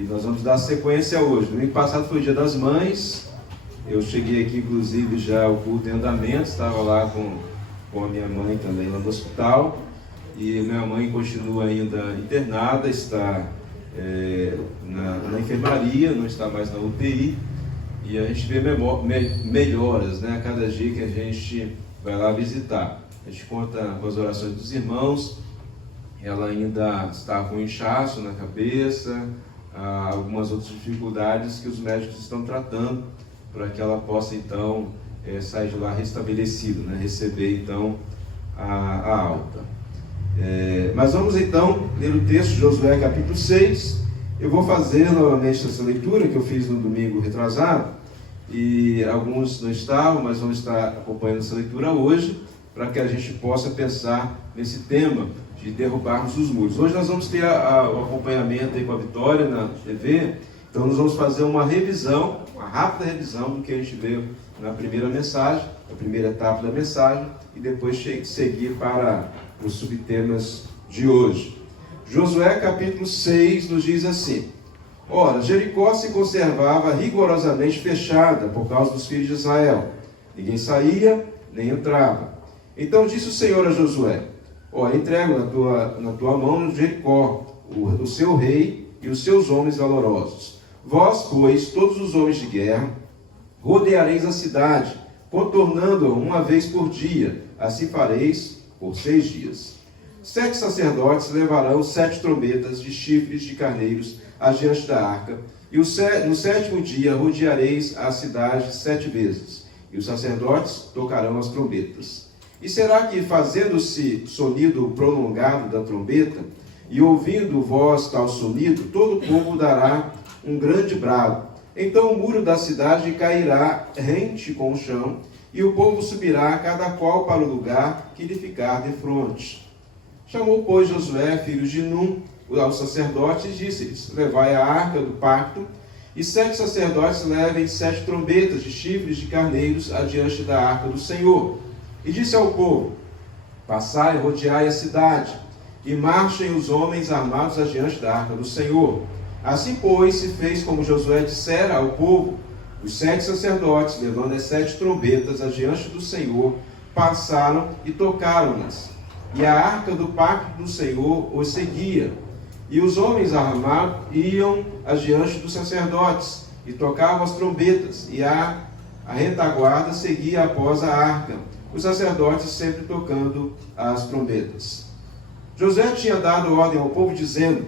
E nós vamos dar sequência hoje. Domingo passado foi o Dia das Mães. Eu cheguei aqui, inclusive, já o culto em andamento. Estava lá com a minha mãe também lá no hospital. E minha mãe continua ainda internada, está na enfermaria, não está mais na UTI. E a gente vê melhoras, né, a cada dia que a gente vai lá visitar. A gente conta com as orações dos irmãos. Ela ainda está com inchaço na cabeça, algumas outras dificuldades que os médicos estão tratando para que ela possa então sair de lá restabelecida, né? Receber então a alta. Mas vamos então ler o texto de Josué capítulo 6. Eu vou fazer novamente essa leitura que eu fiz no domingo retrasado, e alguns não estavam, mas vão estar acompanhando essa leitura hoje, para que a gente possa pensar nesse tema de derrubarmos os muros. Hoje nós vamos ter o acompanhamento aí com a Vitória na TV, então nós vamos fazer uma revisão, uma rápida revisão do que a gente viu na primeira mensagem, a primeira etapa da mensagem, e depois seguir para os subtemas de hoje. Josué capítulo 6 nos diz assim: Ora, Jericó se conservava rigorosamente fechada por causa dos filhos de Israel. Ninguém saía, nem entrava. Então disse o Senhor a Josué: Ora, entrego na tua mão Jericó, o seu rei e os seus homens valorosos. Vós, pois, todos os homens de guerra, rodeareis a cidade, contornando-a uma vez por dia. Assim fareis por 6 dias. 7 sacerdotes levarão 7 trombetas de chifres de carneiros adiante da arca, e no 7º dia rodeareis a cidade 7 vezes, e os sacerdotes tocarão as trombetas. E será que, fazendo-se sonido prolongado da trombeta, e ouvindo voz tal sonido, todo o povo dará um grande brado. Então o muro da cidade cairá rente com o chão, e o povo subirá, cada qual para o lugar que lhe ficar defronte. Chamou, pois, Josué, filho de Num, aos sacerdotes, e disse-lhes: Levai a arca do pacto, e 7 sacerdotes levem 7 trombetas de chifres de carneiros adiante da arca do Senhor. E disse ao povo: Passai e rodeai a cidade, e marchem os homens armados adiante da arca do Senhor. Assim, pois, se fez como Josué dissera ao povo. Os 7 sacerdotes, levando as 7 trombetas adiante do Senhor, passaram e tocaram-nas. E a arca do pacto do Senhor os seguia. E os homens armados iam adiante dos sacerdotes, e tocavam as trombetas, e a retaguarda seguia após a arca, os sacerdotes sempre tocando as trombetas. Josué tinha dado ordem ao povo, dizendo: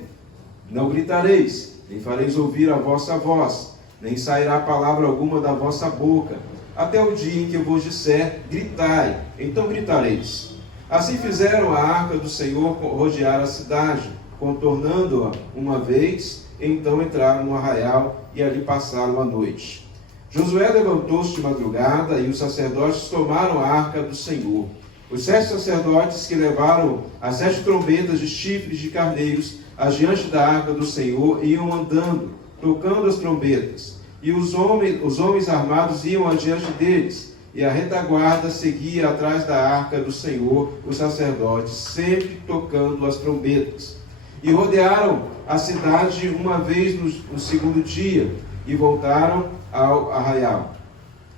Não gritareis, nem fareis ouvir a vossa voz, nem sairá palavra alguma da vossa boca, até o dia em que eu vos disser: gritai, então gritareis. Assim fizeram a arca do Senhor rodear a cidade, contornando-a uma vez, e então entraram no arraial e ali passaram a noite. Josué levantou-se de madrugada, e os sacerdotes tomaram a arca do Senhor. Os 7 sacerdotes que levaram as 7 trombetas de chifres de carneiros adiante da arca do Senhor iam andando, tocando as trombetas, e os homens armados iam adiante deles, e a retaguarda seguia atrás da arca do Senhor, os sacerdotes sempre tocando as trombetas. E rodearam a cidade uma vez no 2º dia, e voltaram ao arraial.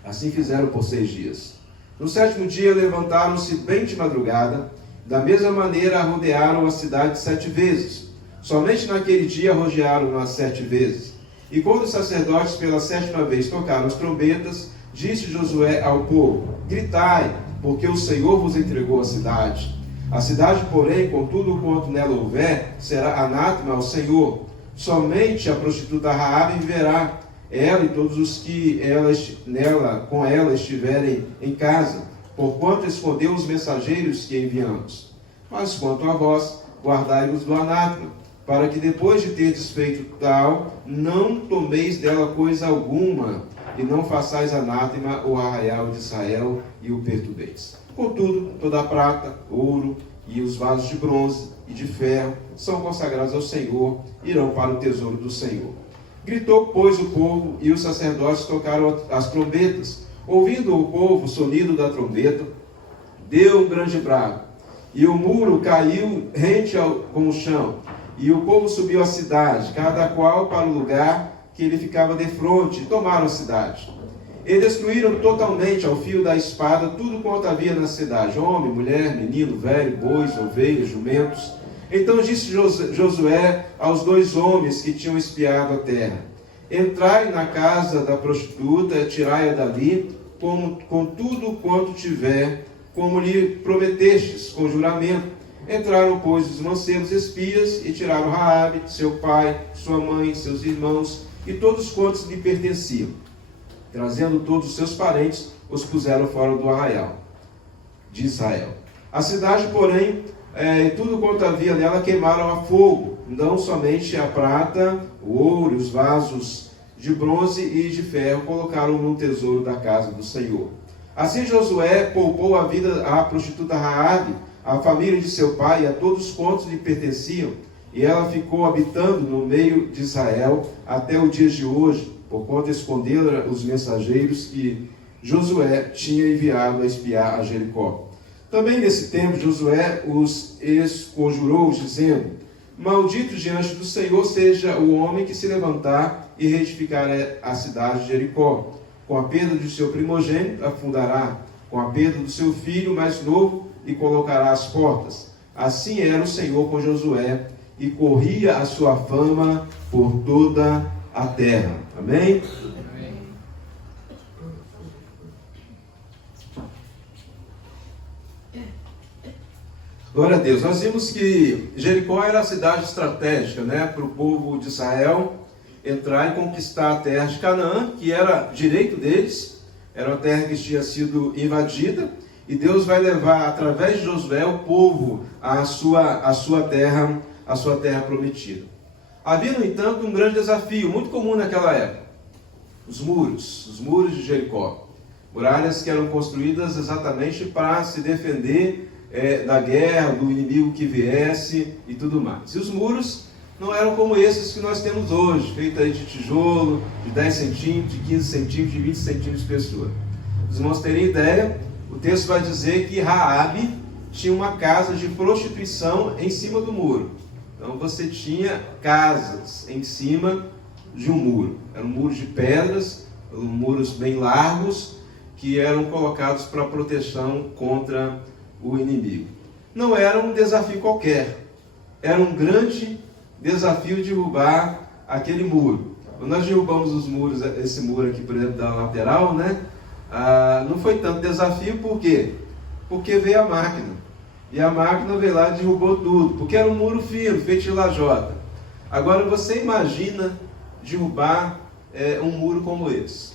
Assim fizeram por 6 dias. No 7º dia levantaram-se bem de madrugada, da mesma maneira rodearam a cidade 7 vezes. Somente naquele dia rodearam-na 7 vezes. E quando os sacerdotes pela 7ª vez tocaram as trombetas, disse Josué ao povo: Gritai, porque o Senhor vos entregou a cidade. A cidade, porém, com tudo quanto nela houver, será anátema ao Senhor. Somente a prostituta Raabe viverá, ela e todos os que com ela estiverem em casa, porquanto escondeu os mensageiros que enviamos. Mas quanto a vós, guardai-vos do anátema, para que depois de terdes feito tal, não tomeis dela coisa alguma, e não façais anátema o arraial de Israel e o perturbeis. Contudo, toda a prata, ouro e os vasos de bronze e de ferro são consagrados ao Senhor, irão para o tesouro do Senhor. Gritou, pois, o povo, e os sacerdotes tocaram as trombetas. Ouvindo o povo o sonido da trombeta, deu um grande brado, e o muro caiu rente com o chão, E o povo subiu à cidade, cada qual para o lugar que ele ficava defronte, e tomaram a cidade. E destruíram totalmente ao fio da espada tudo quanto havia na cidade, homem, mulher, menino, velho, bois, ovelhas, jumentos. Então disse Josué aos 2 homens que tinham espiado a terra: entrai na casa da prostituta, tirai-a dali, com tudo quanto tiver, como lhe prometestes, com juramento. Entraram, pois, os mancebos espias, e tiraram Raabe, seu pai, sua mãe, seus irmãos, e todos quantos lhe pertenciam. Trazendo todos os seus parentes, os puseram fora do arraial de Israel. A cidade, porém, tudo quanto havia nela queimaram a fogo, não somente a prata, o ouro, os vasos de bronze e de ferro, colocaram no tesouro da casa do Senhor. Assim Josué poupou a vida à prostituta Raabe, à família de seu pai e a todos quantos lhe pertenciam, e ela ficou habitando no meio de Israel até o dia de hoje, porquanto esconderam os mensageiros que Josué tinha enviado a espiar a Jericó. Também nesse tempo Josué os esconjurou, dizendo: maldito diante do Senhor seja o homem que se levantar e reedificar a cidade de Jericó. Com a perda de seu primogênito a fundará, com a perda do seu filho mais novo e colocará as portas. Assim era o Senhor com Josué, e corria a sua fama por toda a terra. Amém? Amém. Glória a Deus. Nós vimos que Jericó era a cidade estratégica, para o povo de Israel entrar e conquistar a terra de Canaã, que era direito deles, era uma terra que tinha sido invadida, e Deus vai levar, através de Josué, o povo à sua terra prometida. Havia, no entanto, um grande desafio, muito comum naquela época: os muros de Jericó. Muralhas que eram construídas exatamente para se defender da guerra, do inimigo que viesse e tudo mais. E os muros não eram como esses que nós temos hoje, feitos aí de tijolo, de 10 centímetros, de 15 centímetros, de 20 centímetros de espessura. Os irmãos terem ideia, o texto vai dizer que Raabe tinha uma casa de prostituição em cima do muro. Então você tinha casas em cima de um muro. Eram muros de pedras, muros bem largos, que eram colocados para proteção contra o inimigo. Não era um desafio qualquer, era um grande desafio derrubar aquele muro. Quando nós derrubamos os muros, esse muro aqui, por exemplo, da lateral, não foi tanto desafio. Por quê? Porque veio a máquina. E a máquina veio lá e derrubou tudo, porque era um muro firme, feito de lajota. Agora você imagina derrubar um muro como esse.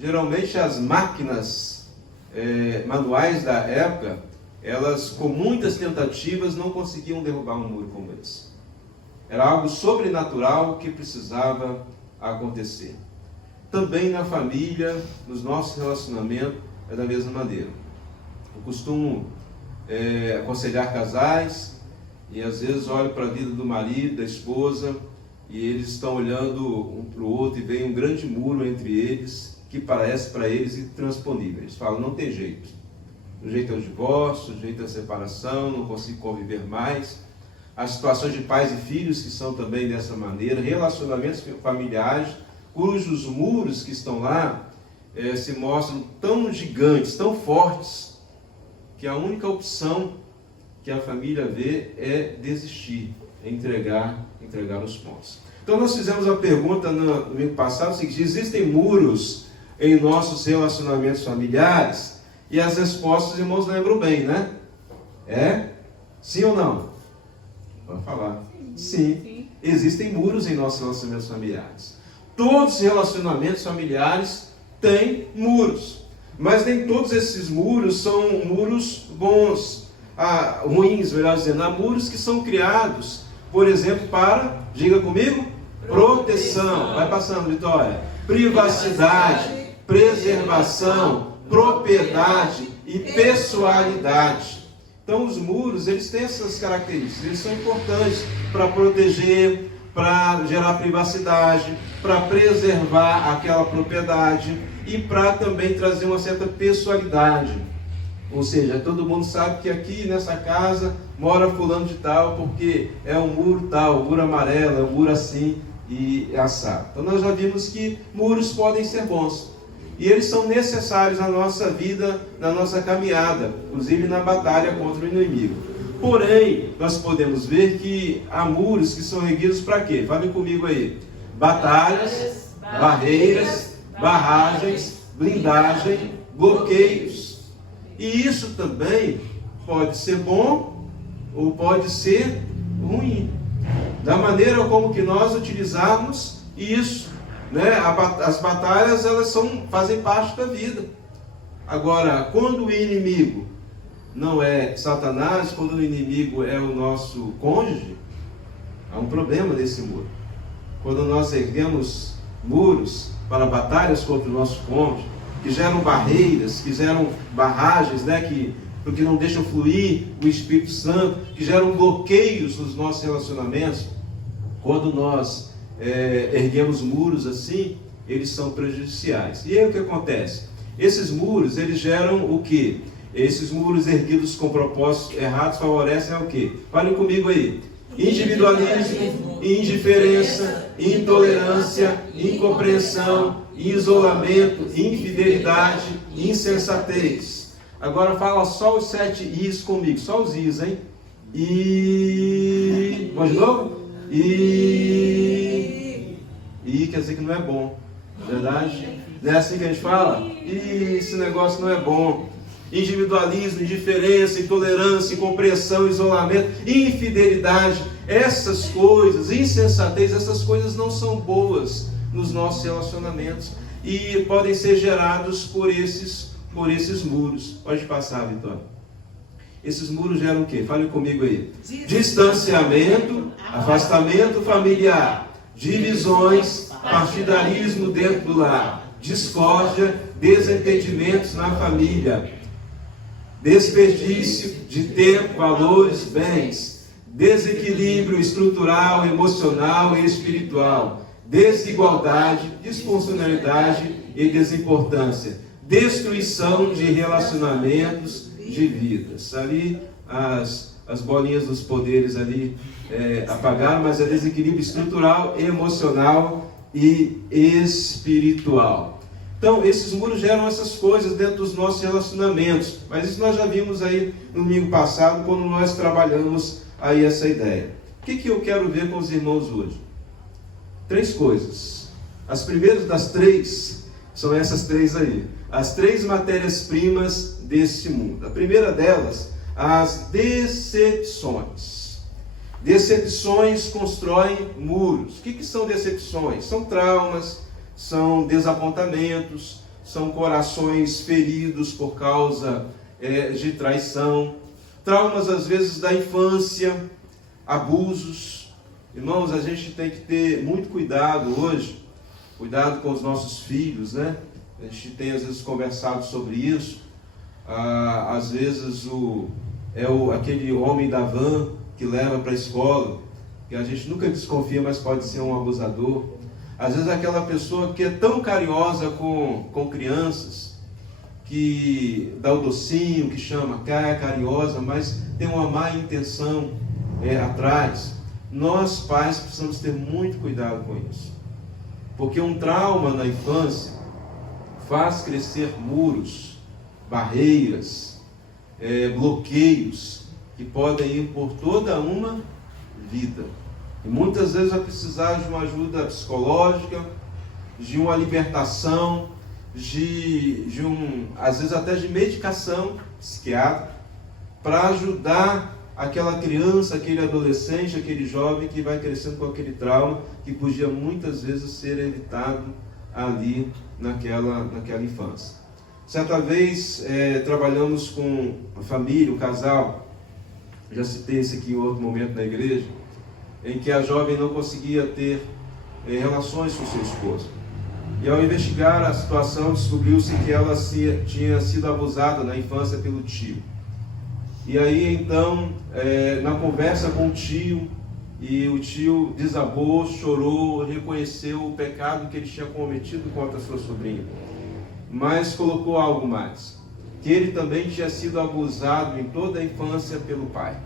Geralmente as máquinas manuais da época, elas com muitas tentativas não conseguiam derrubar um muro como esse. Era algo sobrenatural que precisava acontecer. Também na família, nos nossos relacionamentos, é da mesma maneira. Eu costumo aconselhar casais, e às vezes olho para a vida do marido, da esposa, e eles estão olhando um para o outro e vem um grande muro entre eles, que parece para eles intransponível. Eles falam: não tem jeito. O jeito é o divórcio, o jeito é a separação, não consigo conviver mais. As situações de pais e filhos que são também dessa maneira, relacionamentos familiares, cujos muros que estão lá se mostram tão gigantes, tão fortes, que a única opção que a família vê é desistir, é entregar os pontos. Então nós fizemos a pergunta no domingo passado, o seguinte: existem muros em nossos relacionamentos familiares? E as respostas os irmãos lembram bem, né? Sim ou não? Pode falar. Sim. Existem muros em nossos relacionamentos familiares. Todos os relacionamentos familiares têm muros. Mas nem todos esses muros são muros bons, ruins, melhor dizendo. Há muros que são criados, por exemplo, para, diga comigo, proteção. Vai passando, Vitória. Privacidade, preservação, propriedade e pessoalidade. Então os muros, eles têm essas características, eles são importantes para proteger, para gerar privacidade, para preservar aquela propriedade e para também trazer uma certa pessoalidade. Ou seja, todo mundo sabe que aqui nessa casa mora fulano de tal, porque é um muro tal, um muro amarelo, é um muro assim e assado. Então nós já vimos que muros podem ser bons. E eles são necessários na nossa vida, na nossa caminhada, inclusive na batalha contra o inimigo. Porém, nós podemos ver que há muros que são erguidos para quê? Falem comigo aí. Batalhas, barreiras, barragens, blindagem, bloqueios. E isso também pode ser bom ou pode ser ruim. Da maneira como que nós utilizarmos isso, né? As batalhas, elas fazem parte da vida. Agora, quando o inimigo não é Satanás, quando o inimigo é o nosso cônjuge, há um problema nesse muro. Quando nós erguemos muros para batalhas contra o nosso cônjuge, que geram barreiras, que geram barragens, né, porque não deixam fluir o Espírito Santo, que geram bloqueios nos nossos relacionamentos. Quando nós erguemos muros assim, eles são prejudiciais. E aí o que acontece? Esses muros, eles geram o quê? Esses muros erguidos com propósitos errados favorecem o quê? Falem comigo aí. Individualismo, indiferença, intolerância, incompreensão, isolamento, infidelidade, insensatez. Agora fala só os 7 I's comigo, só os I's, hein? Vamos de novo? I quer dizer que não é bom, não é verdade? Não é assim que a gente fala? Esse negócio não é bom. Individualismo, indiferença, intolerância, incompreensão, isolamento, infidelidade, essas coisas, insensatez, essas coisas não são boas nos nossos relacionamentos e podem ser gerados por esses muros. Pode passar, Vitória. Esses muros geram o quê? Fale comigo aí. Distanciamento, afastamento familiar, divisões, partidarismo dentro do lar, discórdia, desentendimentos na família, desperdício de tempo, valores, bens, desequilíbrio estrutural, emocional e espiritual, desigualdade, disfuncionalidade e desimportância, destruição de relacionamentos, de vidas. Ali as bolinhas dos poderes ali apagaram, mas é desequilíbrio estrutural, emocional e espiritual. Então, esses muros geram essas coisas dentro dos nossos relacionamentos. Mas isso nós já vimos aí no domingo passado, quando nós trabalhamos aí essa ideia. O que eu quero ver com os irmãos hoje? 3 coisas. As primeiras das 3 são essas 3 aí. As 3 matérias-primas deste mundo. A primeira delas, as decepções. Decepções constroem muros. O que são decepções? São traumas, são desapontamentos, são corações feridos por causa de traição, traumas às vezes da infância, abusos. Irmãos, a gente tem que ter muito cuidado hoje, cuidado com os nossos filhos, né? A gente tem às vezes conversado sobre isso. Às vezes aquele homem da van que leva para a escola, que a gente nunca desconfia, mas pode ser um abusador. Às vezes aquela pessoa que é tão carinhosa com crianças, que dá o docinho, que chama, é carinhosa, mas tem uma má intenção atrás. Nós pais precisamos ter muito cuidado com isso. Porque um trauma na infância faz crescer muros, barreiras, bloqueios, que podem ir por toda uma vida. E muitas vezes vai precisar de uma ajuda psicológica, de uma libertação, às vezes até de medicação psiquiátrica, para ajudar aquela criança, aquele adolescente, aquele jovem que vai crescendo com aquele trauma, que podia muitas vezes ser evitado ali naquela infância. Certa vez trabalhamos com a família, o casal, já citei isso aqui em outro momento na igreja, em que a jovem não conseguia ter relações com seu esposo. E ao investigar a situação, descobriu-se que ela tinha sido abusada na infância pelo tio. E aí então, na conversa com o tio, e o tio desabou, chorou, reconheceu o pecado que ele tinha cometido contra a sua sobrinha. Mas colocou algo mais. que ele também tinha sido abusado em toda a infância pelo pai.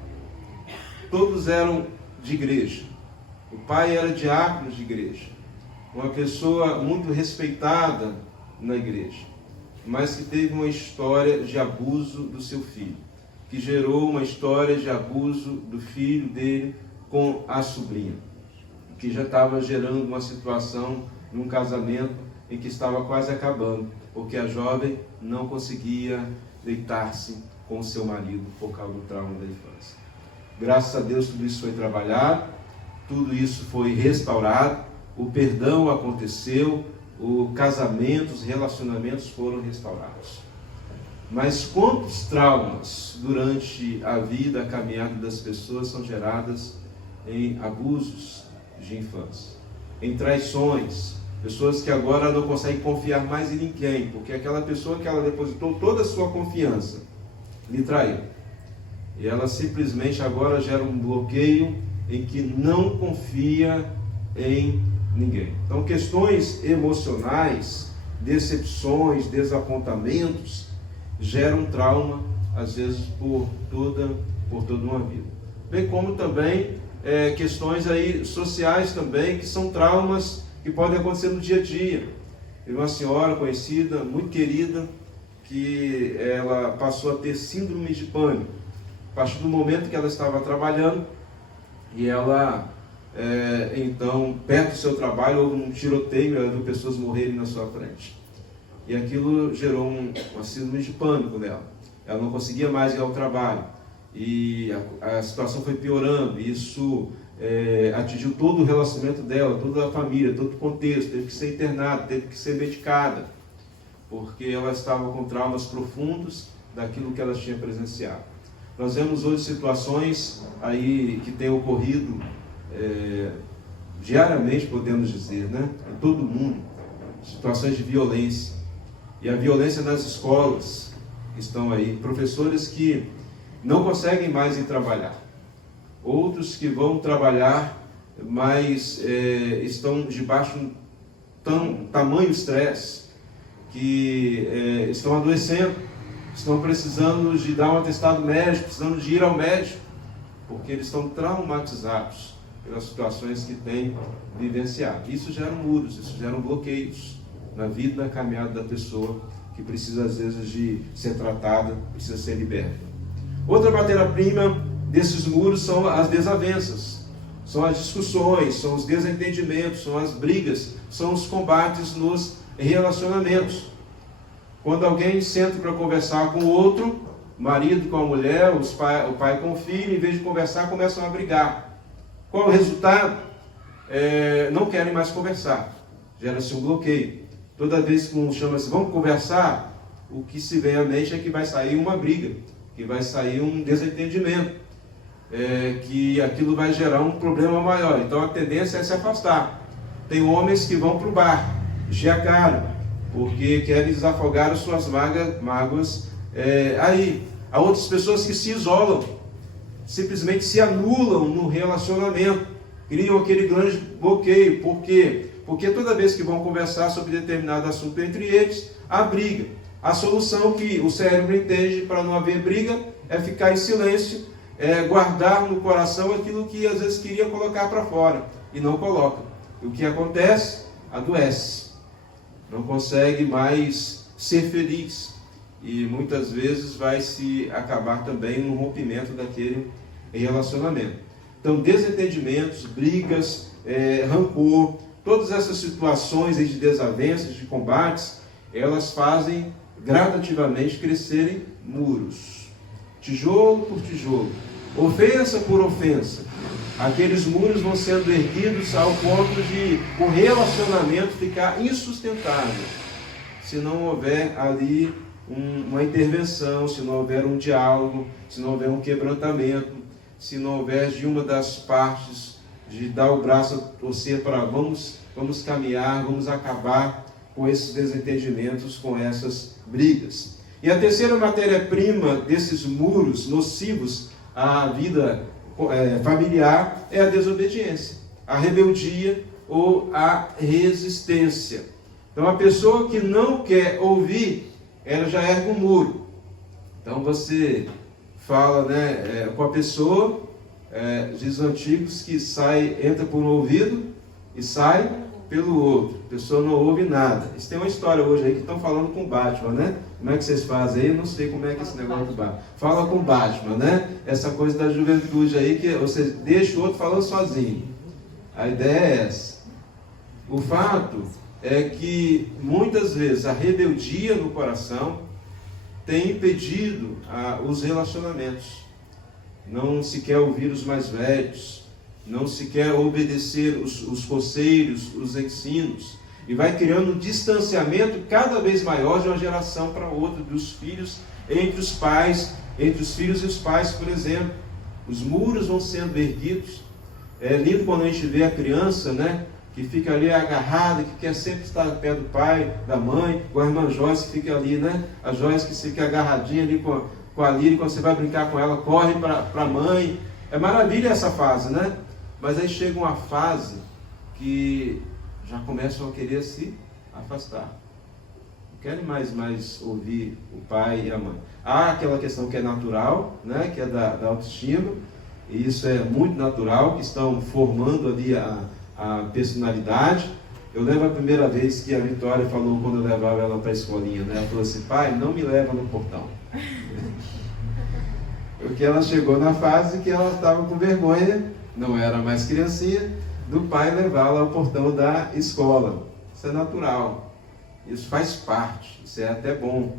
Todos eram de igreja. O pai era diácono de igreja, uma pessoa muito respeitada na igreja, mas que teve uma história de abuso do seu filho, que gerou uma história de abuso do filho dele com a sobrinha, que já estava gerando uma situação num casamento em que estava quase acabando, porque a jovem não conseguia deitar-se com o seu marido por causa do trauma da infância. Graças a Deus tudo isso foi trabalhado, tudo isso foi restaurado, o perdão aconteceu, o casamento, os relacionamentos foram restaurados. Mas quantos traumas durante a vida, a caminhada das pessoas são geradas em abusos de infância, em traições, pessoas que agora não conseguem confiar mais em ninguém, porque aquela pessoa que ela depositou toda a sua confiança lhe traiu. E ela simplesmente agora gera um bloqueio em que não confia em ninguém. Então, questões emocionais, decepções, desapontamentos, geram trauma, às vezes, por toda uma vida. Bem como também questões aí sociais também, que são traumas que podem acontecer no dia a dia. Teve uma senhora conhecida, muito querida, que ela passou a ter síndrome de pânico. A partir do momento que ela estava trabalhando, e ela, então, perto do seu trabalho, houve um tiroteio, ela viu pessoas morrerem na sua frente. E aquilo gerou uma síndrome de pânico nela. Ela não conseguia mais ir ao trabalho. E a situação foi piorando. Isso atingiu todo o relacionamento dela, toda a família, todo o contexto. Teve que ser internada, teve que ser medicada, porque ela estava com traumas profundos daquilo que ela tinha presenciado. Nós vemos hoje situações aí que têm ocorrido diariamente, podemos dizer, né? Em todo o mundo, situações de violência. E a violência nas escolas estão aí. Professores que não conseguem mais ir trabalhar. Outros que vão trabalhar, mas estão debaixo de tamanho estresse, que estão adoecendo, estão precisando de dar um atestado médico, precisando de ir ao médico, porque eles estão traumatizados pelas situações que têm vivenciado. Isso gera muros, isso gera bloqueios na vida, na caminhada da pessoa, que precisa às vezes de ser tratada, precisa ser liberta. Outra matéria-prima desses muros são as desavenças, são as discussões, são os desentendimentos, são as brigas, são os combates nos relacionamentos. Quando alguém senta para conversar com o outro, o marido com a mulher, o pai com o filho, em vez de conversar, começam a brigar. Qual o resultado? Não querem mais conversar. Gera-se um bloqueio. Toda vez que um chama assim, vamos conversar, o que se vem à mente é que vai sair uma briga, que vai sair um desentendimento, que aquilo vai gerar um problema maior. Então a tendência é se afastar. Tem homens que vão para o bar, encher a cara, porque querem desafogar as suas mágoas aí. Há outras pessoas que se isolam, simplesmente se anulam no relacionamento, criam aquele grande bloqueio. Por quê? Porque toda vez que vão conversar sobre determinado assunto entre eles, há briga. A solução que o cérebro entende para não haver briga é ficar em silêncio, guardar no coração aquilo que às vezes queria colocar para fora e não coloca. E o que acontece? Adoece. Não consegue mais ser feliz. E muitas vezes vai se acabar também no rompimento daquele relacionamento. Então, desentendimentos, brigas, rancor, todas essas situações de desavenças, de combates, elas fazem gradativamente crescerem muros. Tijolo por tijolo, ofensa por ofensa. Aqueles muros vão sendo erguidos ao ponto de o relacionamento ficar insustentável, se não houver ali uma intervenção, se não houver um diálogo, se não houver um quebrantamento, se não houver de uma das partes de dar o braço a torcer para vamos caminhar, vamos acabar com esses desentendimentos, com essas brigas. E a terceira matéria-prima desses muros nocivos à vida familiar é a desobediência, a rebeldia ou a resistência. Então a pessoa que não quer ouvir, ela já ergue um muro. Então você fala, né, com a pessoa, diz os antigos que entra por um ouvido e sai pelo outro. A pessoa não ouve nada. Isso tem uma história hoje aí que estão falando com o Batman, né? Como é que vocês fazem aí? Eu não sei como é que esse negócio do Batman. Fala com o Batman, né? Essa coisa da juventude aí que você deixa o outro falando sozinho. A ideia é essa. O fato é que muitas vezes a rebeldia no coração tem impedido os relacionamentos. Não se quer ouvir os mais velhos, não se quer obedecer os conselhos, os ensinos, e vai criando um distanciamento cada vez maior de uma geração para outra, dos filhos entre os pais, entre os filhos e os pais, por exemplo. Os muros vão sendo erguidos. É lindo quando a gente vê a criança, né, que fica ali agarrada, que quer sempre estar perto do pai, da mãe, ou a irmã Joyce fica ali, né, a Joyce que fica agarradinha ali com a Líria, quando você vai brincar com ela, corre para a mãe. É maravilha essa fase, né? Mas aí chega uma fase que já começam a querer se afastar. Não querem mais ouvir o pai e a mãe. Há aquela questão que é natural, né, que é da autoestima, e isso é muito natural, que estão formando ali a personalidade. Eu lembro a primeira vez que a Vitória falou, quando eu levava ela para a escolinha, né, ela falou assim: pai, não me leva no portão. Porque ela chegou na fase que ela estava com vergonha, não era mais criancinha, do pai levá-la ao portão da escola. Isso é natural, isso faz parte, isso é até bom,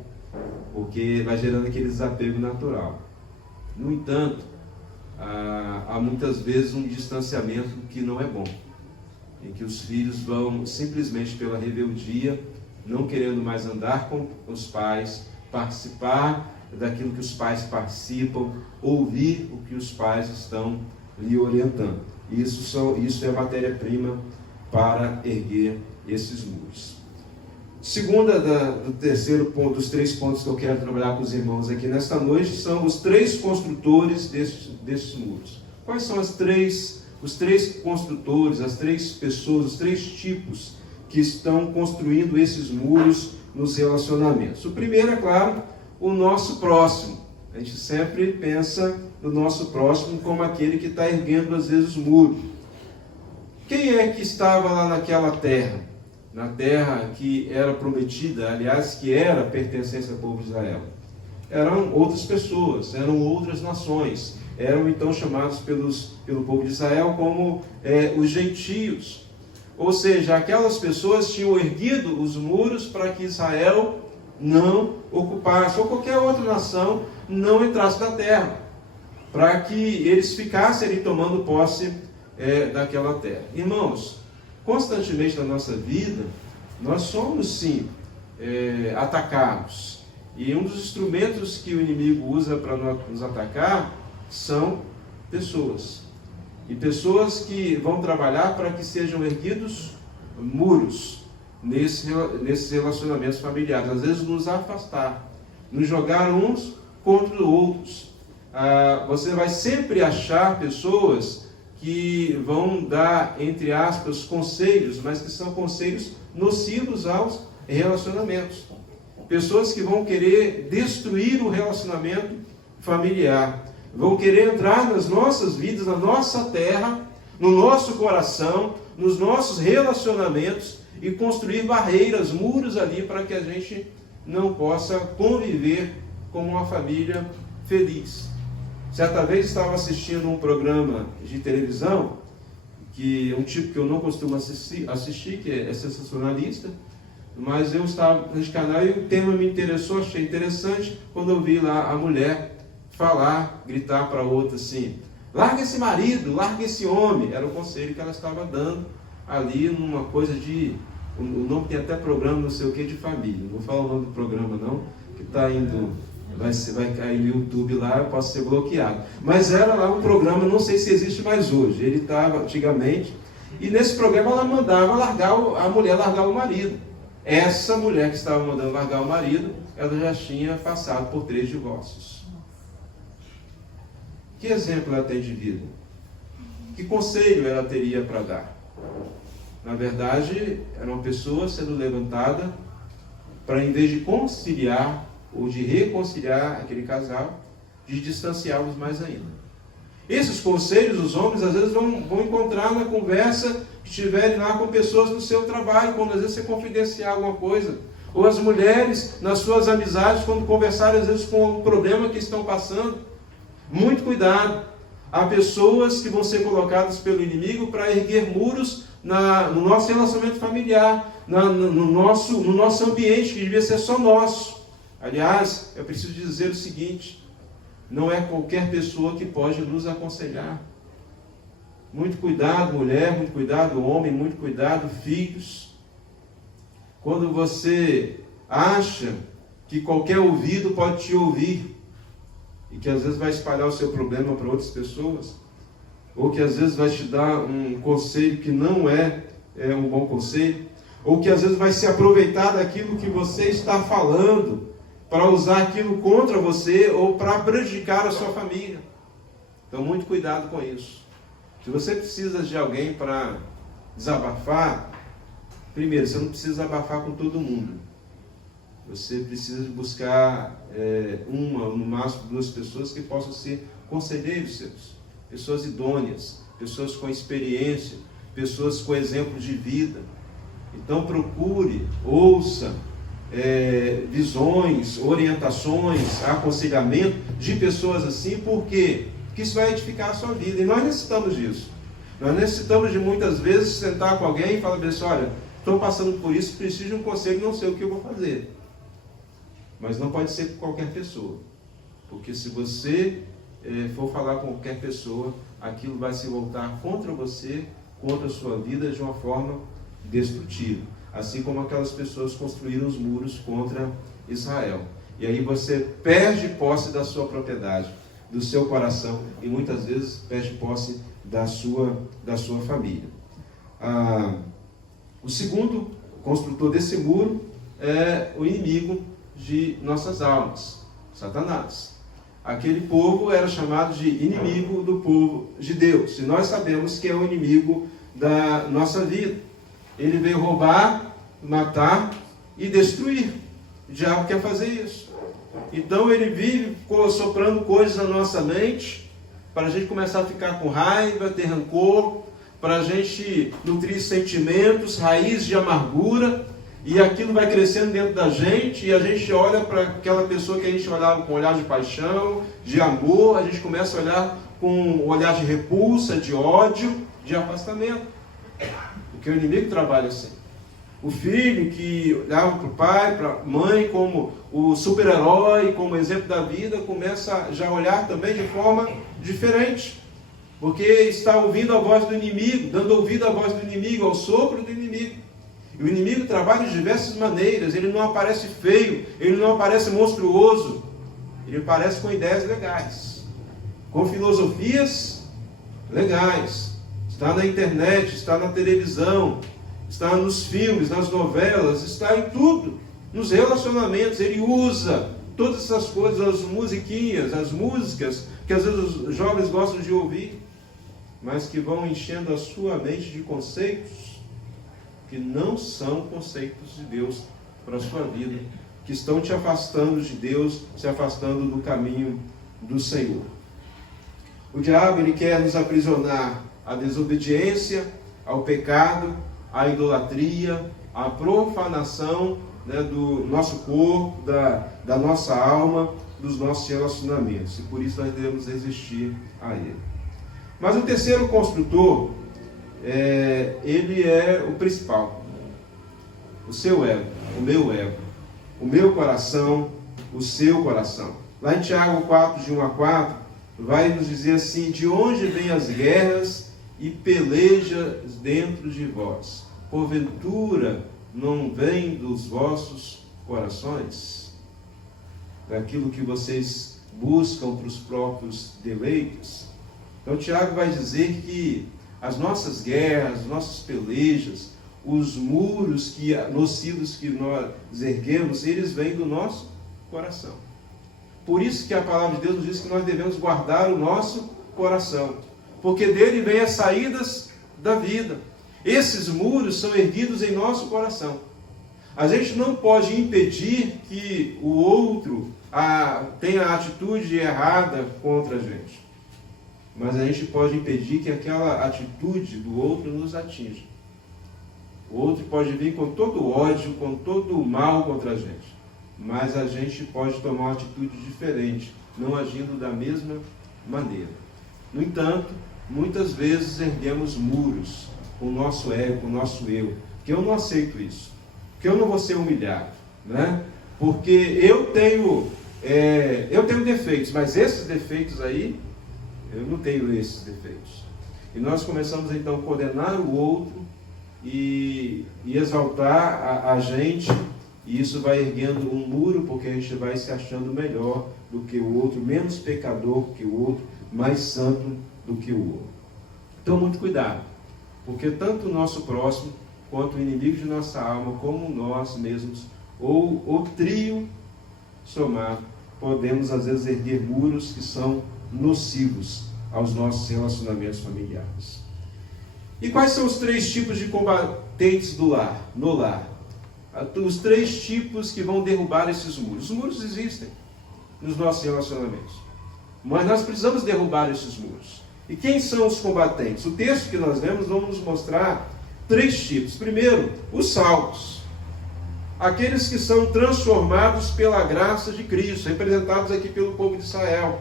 porque vai gerando aquele desapego natural. No entanto, há muitas vezes um distanciamento que não é bom, em que os filhos vão simplesmente pela rebeldia, não querendo mais andar com os pais, participar daquilo que os pais participam, ouvir o que os pais estão lhe orientando. Isso é matéria-prima para erguer esses muros. Segunda do terceiro ponto, dos 3 pontos que eu quero trabalhar com os irmãos aqui nesta noite, são os 3 construtores desses muros. Quais são os 3 construtores, as 3 pessoas, os 3 tipos que estão construindo esses muros nos relacionamentos? O primeiro, é claro, o nosso próximo. A gente sempre pensa no nosso próximo como aquele que está erguendo às vezes o muro. Quem é que estava lá naquela terra? Na terra que era prometida, aliás, que era pertencente ao povo de Israel. Eram outras pessoas, eram outras nações. Eram então chamados pelo povo de Israel como os gentios. Ou seja, aquelas pessoas tinham erguido os muros para que Israel não ocupasse, ou qualquer outra nação não entrasse na terra, para que eles ficassem ali tomando posse daquela terra. Irmãos, constantemente na nossa vida, nós somos sim atacados, e um dos instrumentos que o inimigo usa para nos atacar são pessoas, e pessoas que vão trabalhar para que sejam erguidos muros nesses relacionamentos familiares, às vezes nos afastar, nos jogar uns contra outros. Você vai sempre achar pessoas que vão dar, entre aspas, conselhos, mas que são conselhos nocivos aos relacionamentos. Pessoas que vão querer destruir o relacionamento familiar, vão querer entrar nas nossas vidas, na nossa terra, no nosso coração, nos nossos relacionamentos, e construir barreiras, muros ali, para que a gente não possa conviver como uma família feliz. Certa vez estava assistindo um programa de televisão, que é um tipo que eu não costumo assistir, que é sensacionalista, mas eu estava nesse canal e o tema me interessou, achei interessante, quando eu vi lá a mulher falar, gritar para a outra assim: larga esse marido, larga esse homem. Era o conselho que ela estava dando ali numa coisa de... O nome tem até programa não sei o que de família. Não vou falar o nome do programa não, que está indo... Vai cair no YouTube lá, eu posso ser bloqueado. Mas era lá um programa, não sei se existe mais hoje. Ele estava antigamente, e nesse programa ela mandava a mulher largar o marido. Essa mulher que estava mandando largar o marido, ela já tinha passado por 3 divórcios. Que exemplo ela tem de vida? Que conselho ela teria para dar? Na verdade, era uma pessoa sendo levantada para, em vez de conciliar, ou de reconciliar aquele casal, de distanciá-los mais ainda. Esses conselhos os homens às vezes vão encontrar na conversa que tiverem lá com pessoas no seu trabalho, quando às vezes você confidenciar alguma coisa. Ou as mulheres nas suas amizades, quando conversarem às vezes com o problema que estão passando. Muito cuidado. Há pessoas que vão ser colocadas pelo inimigo para erguer muros no nosso relacionamento familiar, no nosso ambiente, que devia ser só nosso. Aliás, eu preciso dizer o seguinte: não é qualquer pessoa que pode nos aconselhar. Muito cuidado, mulher, muito cuidado, homem, muito cuidado, filhos. Quando você acha que qualquer ouvido pode te ouvir, e que às vezes vai espalhar o seu problema para outras pessoas, ou que às vezes vai te dar um conselho que não é um bom conselho, ou que às vezes vai se aproveitar daquilo que você está falando, para usar aquilo contra você ou para prejudicar a sua família. Então, muito cuidado com isso. Se você precisa de alguém para desabafar, primeiro, você não precisa desabafar com todo mundo. Você precisa buscar uma, no máximo duas pessoas que possam ser conselheiros seus. Pessoas idôneas, pessoas com experiência, pessoas com exemplo de vida. Então, procure, ouça, visões, orientações, aconselhamento de pessoas assim. Por quê? Porque isso vai edificar a sua vida, e nós necessitamos disso. Nós necessitamos de muitas vezes sentar com alguém e falar assim: olha, estou passando por isso, preciso de um conselho, não sei o que eu vou fazer. Mas não pode ser com qualquer pessoa, porque se você for falar com qualquer pessoa, aquilo vai se voltar contra você, contra a sua vida, de uma forma destrutiva. Assim como aquelas pessoas construíram os muros contra Israel. E aí você perde posse da sua propriedade, do seu coração, e muitas vezes perde posse da sua família. O segundo construtor desse muro é o inimigo de nossas almas, Satanás. Aquele povo era chamado de inimigo do povo de Deus. E nós sabemos que é o inimigo da nossa vida. Ele veio roubar, matar e destruir. O diabo quer fazer isso. Então ele vive soprando coisas na nossa mente, para a gente começar a ficar com raiva, ter rancor, para a gente nutrir sentimentos, raízes de amargura, e aquilo vai crescendo dentro da gente, e a gente olha para aquela pessoa que a gente olhava com um olhar de paixão, de amor, a gente começa a olhar com um olhar de repulsa, de ódio, de afastamento. Porque o inimigo trabalha assim. O filho que olhava para o pai, para a mãe como o super-herói, como exemplo da vida, começa já a olhar também de forma diferente. Porque está ouvindo a voz do inimigo, dando ouvido à voz do inimigo, ao sopro do inimigo. E o inimigo trabalha de diversas maneiras. Ele não aparece feio, ele não aparece monstruoso. Ele aparece com ideias legais, com filosofias legais. Está na internet, está na televisão, está nos filmes, nas novelas, está em tudo, nos relacionamentos. Ele usa todas essas coisas, as musiquinhas, as músicas que às vezes os jovens gostam de ouvir, mas que vão enchendo a sua mente de conceitos que não são conceitos de Deus para a sua vida, que estão te afastando de Deus, se afastando do caminho do Senhor. O diabo, ele quer nos aprisionar à desobediência, ao pecado, à idolatria, à profanação, do nosso corpo, da nossa alma, dos nossos relacionamentos. E por isso nós devemos resistir a ele. Mas o terceiro construtor, ele é o principal. O seu ego, o meu coração, o seu coração. Lá em Tiago 4, de 1 a 4, vai nos dizer assim: de onde vêm as guerras e pelejas dentro de vós? Porventura não vem dos vossos corações? Daquilo que vocês buscam para os próprios deleites? Então Tiago vai dizer que as nossas guerras, as nossas pelejas, os muros nocivos que nós erguemos, eles vêm do nosso coração. Por isso que a palavra de Deus nos diz que nós devemos guardar o nosso coração, porque dele vêm as saídas da vida. Esses muros são erguidos em nosso coração. A gente não pode impedir que o outro tenha a atitude errada contra a gente. Mas a gente pode impedir que aquela atitude do outro nos atinja. O outro pode vir com todo o ódio, com todo o mal contra a gente. Mas a gente pode tomar uma atitude diferente, não agindo da mesma maneira. No entanto, muitas vezes erguemos muros com o nosso ego, com o nosso eu. Porque eu não aceito isso. Porque eu não vou ser humilhado. Né? Porque eu tenho defeitos, mas esses defeitos aí, eu não tenho esses defeitos. E nós começamos então a condenar o outro e exaltar a gente, e isso vai erguendo um muro, porque a gente vai se achando melhor do que o outro, menos pecador que o outro, mais santo do que o outro. Então, muito cuidado, porque tanto o nosso próximo, quanto o inimigo de nossa alma, como nós mesmos, ou o trio somado, podemos às vezes erguer muros que são nocivos aos nossos relacionamentos familiares. E quais são os 3 tipos de combatentes no lar? Os 3 tipos que vão derrubar esses muros. Os muros existem nos nossos relacionamentos, mas nós precisamos derrubar esses muros. E quem são os combatentes? O texto que nós lemos vai nos mostrar 3 tipos. Primeiro, os salvos. Aqueles que são transformados pela graça de Cristo, representados aqui pelo povo de Israel.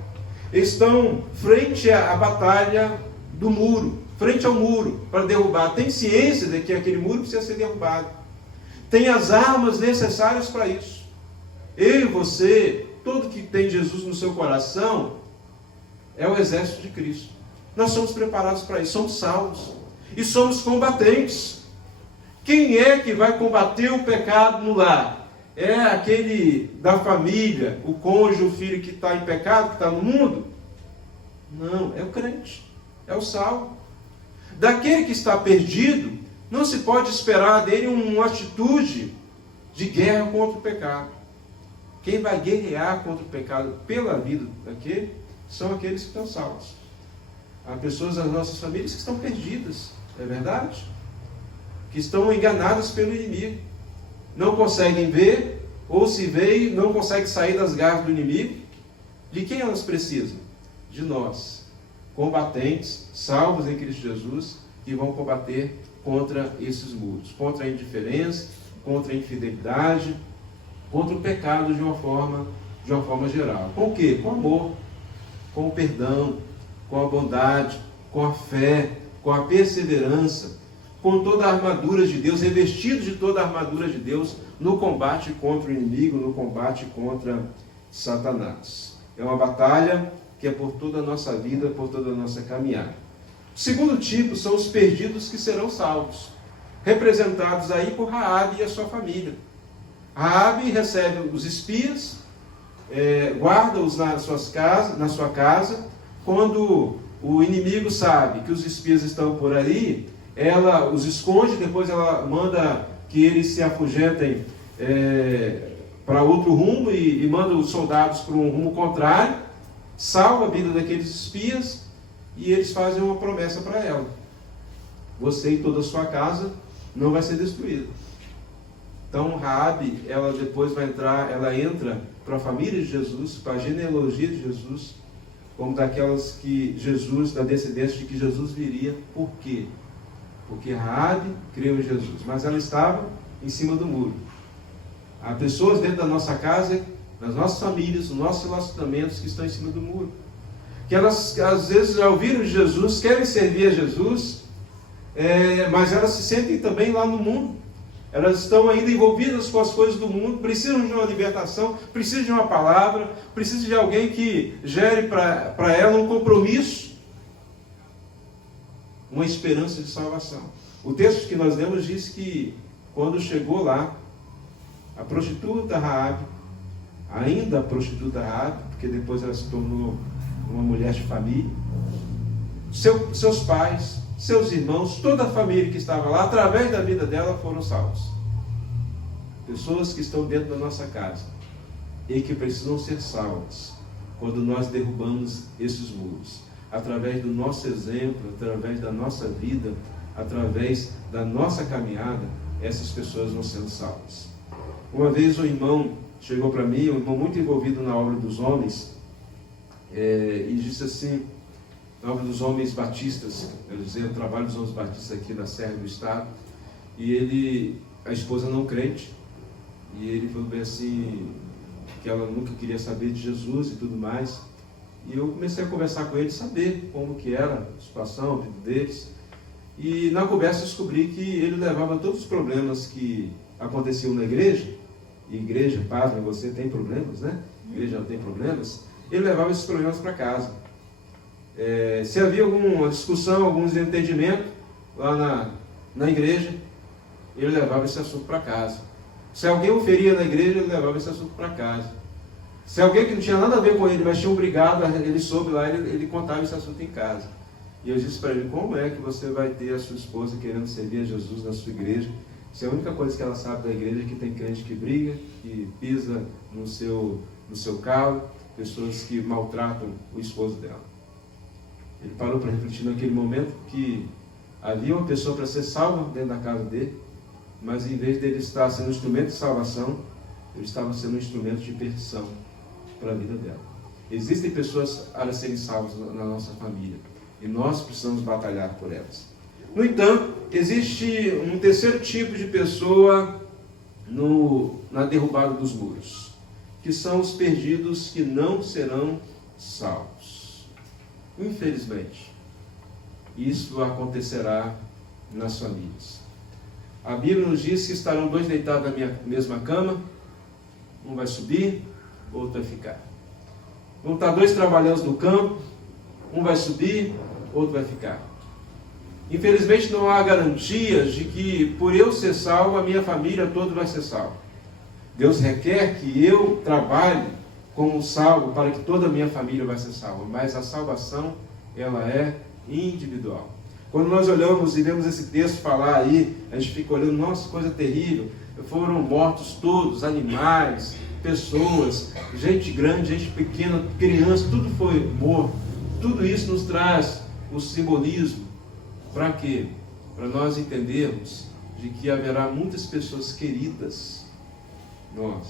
Estão frente à batalha do muro, frente ao muro, para derrubar. Tem ciência de que aquele muro precisa ser derrubado. Tem as armas necessárias para isso. Eu e você, todo que tem Jesus no seu coração, é o exército de Cristo. Nós somos preparados para isso, somos salvos. E somos combatentes. Quem é que vai combater o pecado no lar? É aquele da família, o cônjuge, o filho que está em pecado, que está no mundo? Não, é o crente, é o salvo. Daquele que está perdido, não se pode esperar dele uma atitude de guerra contra o pecado. Quem vai guerrear contra o pecado pela vida daquele, são aqueles que estão salvos. Há pessoas das nossas famílias que estão perdidas, é verdade? Que estão enganadas pelo inimigo. Não conseguem ver, ou se veem, não conseguem sair das garras do inimigo. De quem elas precisam? De nós, combatentes, salvos em Cristo Jesus, que vão combater contra esses muros, contra a indiferença, contra a infidelidade, contra o pecado de uma forma geral. Com o quê? Com amor, com o perdão, com a bondade, com a fé, com a perseverança, com toda a armadura de Deus, revestido de toda a armadura de Deus no combate contra o inimigo, no combate contra Satanás. É uma batalha que é por toda a nossa vida, por toda a nossa caminhada. O segundo tipo são os perdidos que serão salvos, representados aí por Raabe e a sua família. Raabe recebe os espias, guarda-os na sua casa. Quando o inimigo sabe que os espias estão por ali, ela os esconde, depois ela manda que eles se afugentem para outro rumo e manda os soldados para um rumo contrário, salva a vida daqueles espias e eles fazem uma promessa para ela: você e toda a sua casa não vai ser destruída. Então Raabe, ela depois ela entra para a família de Jesus, para a genealogia de Jesus, como daquelas que Jesus, da descendência de que Jesus viria. Por quê? Porque Raabe creu em Jesus, mas ela estava em cima do muro. Há pessoas dentro da nossa casa, nas nossas famílias, nos nossos relacionamentos, que estão em cima do muro. Que elas, às vezes, já ouviram de Jesus, querem servir a Jesus, mas elas se sentem também lá no mundo. Elas estão ainda envolvidas com as coisas do mundo, precisam de uma libertação, precisam de uma palavra, precisam de alguém que gere para ela um compromisso, uma esperança de salvação. O texto que nós lemos diz que quando chegou lá, a prostituta Raabe, ainda a prostituta Raabe, porque depois ela se tornou uma mulher de família, seus pais, seus irmãos, toda a família que estava lá, através da vida dela, foram salvos. Pessoas que estão dentro da nossa casa e que precisam ser salvas quando nós derrubamos esses muros. Através do nosso exemplo, através da nossa vida, através da nossa caminhada, essas pessoas vão sendo salvas. Uma vez um irmão chegou para mim, um irmão muito envolvido na obra dos homens, e disse assim, na obra dos homens batistas, eu dizia, o trabalho dos homens batistas aqui na Serra do Estado, e a esposa não crente, e ele falou bem assim, que ela nunca queria saber de Jesus e tudo mais, e eu comecei a conversar com ele, saber como que era a situação, a vida deles, e na conversa descobri que ele levava todos os problemas que aconteciam na igreja, e igreja, pasmem, você tem problemas, né? Igreja não tem problemas, ele levava esses problemas para casa. Se havia alguma discussão, algum desentendimento lá na igreja, ele levava esse assunto para casa. Se alguém o feria na igreja, ele levava esse assunto para casa. Se alguém que não tinha nada a ver com ele, mas tinha brigado, ele soube lá, ele contava esse assunto em casa. E eu disse para ele, como é que você vai ter a sua esposa querendo servir a Jesus na sua igreja, se a única coisa que ela sabe da igreja é que tem crente que briga, que pisa no seu calo, pessoas que maltratam o esposo dela. Ele parou para refletir naquele momento que havia uma pessoa para ser salva dentro da casa dele, mas em vez dele estar sendo um instrumento de salvação, ele estava sendo um instrumento de perdição para a vida dela. Existem pessoas a serem salvas na nossa família, e nós precisamos batalhar por elas. No entanto, existe um terceiro tipo de pessoa na derrubada dos muros, que são os perdidos que não serão salvos. Infelizmente, isso acontecerá nas famílias. A Bíblia nos diz que estarão dois deitados na mesma cama, um vai subir, o outro vai ficar. Vão estar dois trabalhando no campo, um vai subir, o outro vai ficar. Infelizmente não há garantias de que por eu ser salvo, a minha família toda vai ser salva. Deus requer que eu trabalhe como salvo para que toda a minha família vai ser salva, mas a salvação, ela é individual. Quando nós olhamos e vemos esse texto falar aí, a gente fica olhando, nossa, coisa terrível, foram mortos todos, animais, pessoas, gente grande, gente pequena, criança, tudo foi morto. Tudo isso nos traz o simbolismo. Para quê? Para nós entendermos de que haverá muitas pessoas queridas, nós,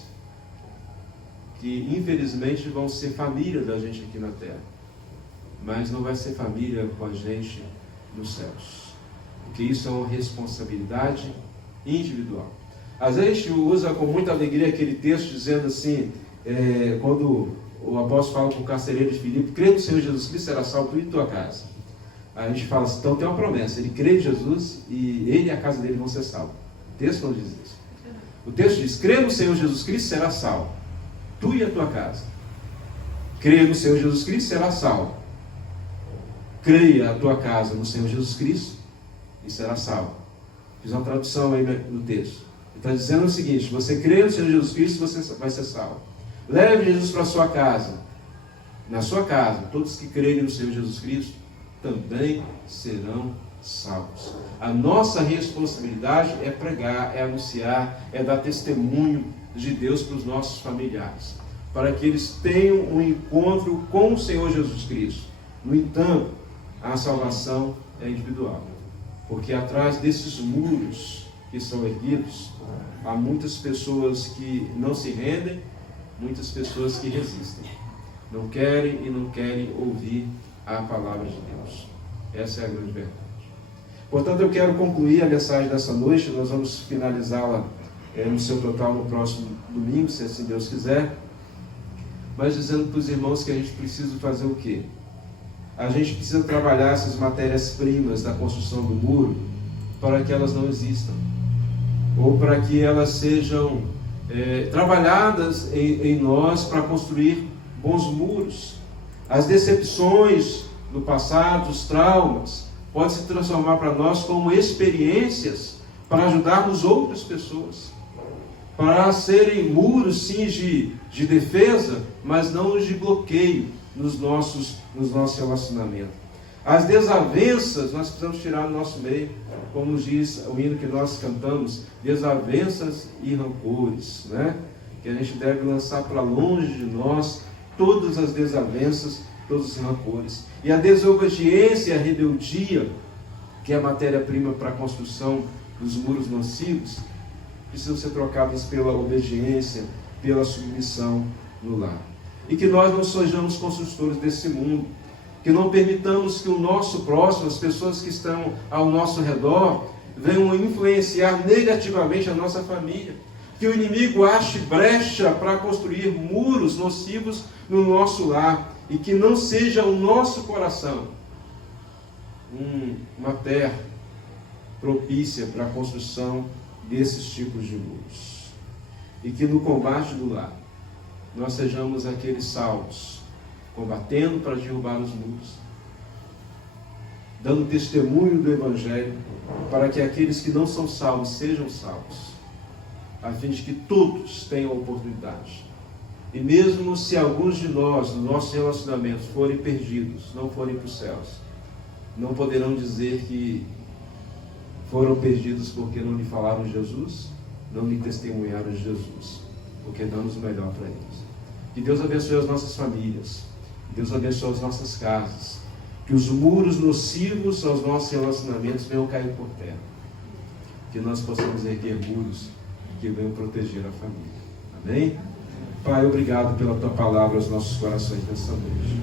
que infelizmente vão ser família da gente aqui na terra, mas não vai ser família com a gente nos céus, porque isso é uma responsabilidade individual. Às vezes a gente usa com muita alegria aquele texto dizendo assim, quando o apóstolo fala com o carcereiro de Filipe, crê no Senhor Jesus Cristo, será salvo tu e tua casa. Aí a gente fala assim, então tem uma promessa, ele crê em Jesus e ele e a casa dele vão ser salvos. O texto não diz isso. O texto diz, crê no Senhor Jesus Cristo, será salvo, tu e a tua casa. Crê no Senhor Jesus Cristo, será salvo. Creia a tua casa no Senhor Jesus Cristo e será salvo. Fiz uma tradução aí no texto. Ele está dizendo o seguinte, você crê no Senhor Jesus Cristo, você vai ser salvo. Leve Jesus para a sua casa. Na sua casa, todos que crerem no Senhor Jesus Cristo também serão salvos. A nossa responsabilidade é pregar, é anunciar, é dar testemunho de Deus para os nossos familiares, para que eles tenham um encontro com o Senhor Jesus Cristo. No entanto, a salvação é individual, porque atrás desses muros que são erguidos, há muitas pessoas que não se rendem, muitas pessoas que resistem, não querem ouvir a palavra de Deus. Essa é a grande verdade. Portanto, eu quero concluir a mensagem dessa noite. Nós vamos finalizá-la no seu total no próximo domingo, se assim Deus quiser, mas dizendo para os irmãos que a gente precisa fazer o quê? A gente precisa trabalhar essas matérias-primas da construção do muro para que elas não existam, ou para que elas sejam trabalhadas em nós para construir bons muros. As decepções do passado, os traumas, podem se transformar para nós como experiências para ajudarmos outras pessoas, para serem muros sim de defesa, mas não de bloqueio nos nossos relacionamentos. As desavenças nós precisamos tirar do nosso meio, como diz o hino que nós cantamos, desavenças e rancores, né? Que a gente deve lançar para longe de nós todas as desavenças, todos os rancores. E a desobediência e a rebeldia, que é a matéria-prima para a construção dos muros nocivos, precisam ser trocadas pela obediência, pela submissão no lar. E que nós não sejamos construtores desse mundo, que não permitamos que o nosso próximo, as pessoas que estão ao nosso redor, venham influenciar negativamente a nossa família. Que o inimigo ache brecha para construir muros nocivos no nosso lar, e que não seja o nosso coração uma terra propícia para a construção desses tipos de muros. E que no combate do lar, nós sejamos aqueles salvos, combatendo para derrubar os muros, dando testemunho do Evangelho, para que aqueles que não são salvos sejam salvos, a fim de que todos tenham oportunidade. E mesmo se alguns de nós, nos nossos relacionamentos, forem perdidos, não forem para os céus, não poderão dizer que foram perdidos porque não lhe falaram de Jesus, não lhe testemunharam de Jesus, porque damos o melhor para eles. Que Deus abençoe as nossas famílias, que Deus abençoe as nossas casas, que os muros nocivos aos nossos relacionamentos venham cair por terra, que nós possamos erguer muros que venham proteger a família. Amém? Pai, obrigado pela Tua palavra aos nossos corações nessa noite.